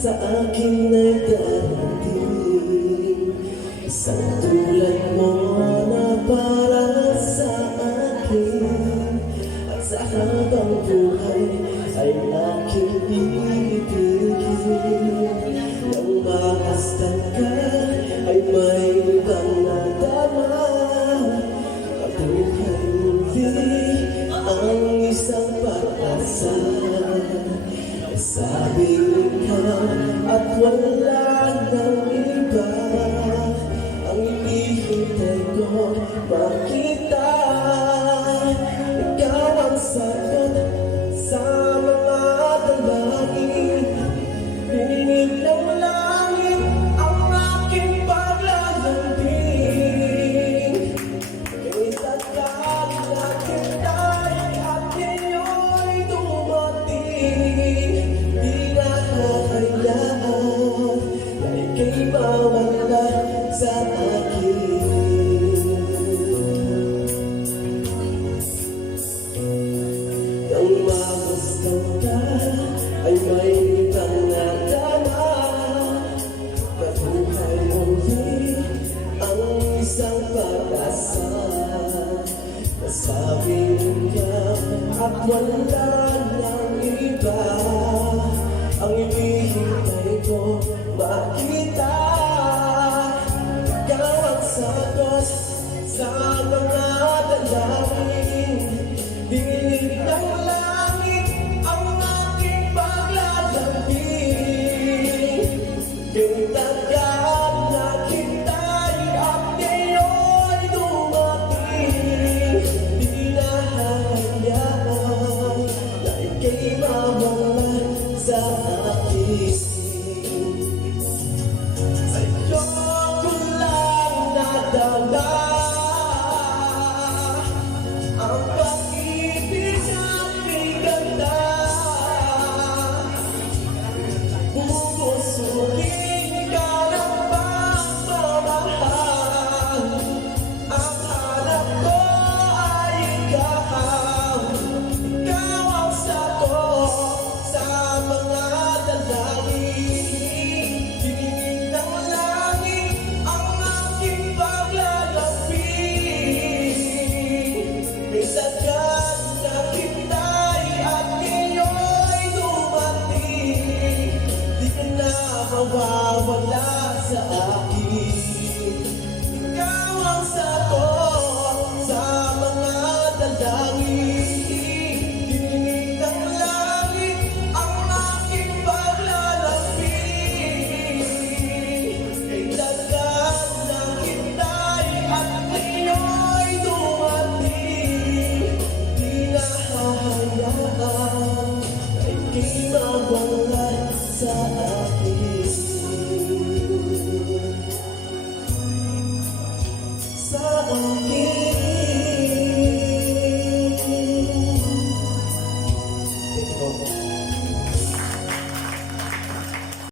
sa akin ay darating. Isang tulad mo na para sa akin, at sa habang buhay ay aking ibigin. Nang makastan ka ay may ibang nadama, kabuhay muli ang isang pag-asa. Sabing ikaw at wala nang iba ang hinihintay ko makita. Ikaw ang sagot sa mga dalangin, pininig ng langit ang aking paglalambing. Itatag na kita'y at ngayon dumating. Di nahahayaan na ika'y mawala sa akin. Nang mamasdan ka ay may ibang nadama, nabuhay muli ang isang pag-asa. Nasabing ka at wala nang iba ang hinihintay ko makita. Ikaw ang sagot sa mga dalangin, dinig ng langit ang aking paglalambing. Pinagkat na kita'y at ngayon dumating. Di nahahayaan na ika'y mawala sa akin. Sa'yo ko lang nadala ang pag-ibig at biganda. Bubusukin ka ng pagmamahal, ang hanap ko ay ikaw. Ikaw ang sagot sa mga dalangin, dinig ng langit ang aking paglalambing. May sagad na kita'y at ngayon'y dumating. Di ka na mawawala sa akin. Ikaw ang sagot sa mga dalangin, dinig ng langit ang aking paglalambing. Kay dagat na kita'y at ngayon'y dumating. Di nahahayaan na ika'y mawala sa akin. Sa akin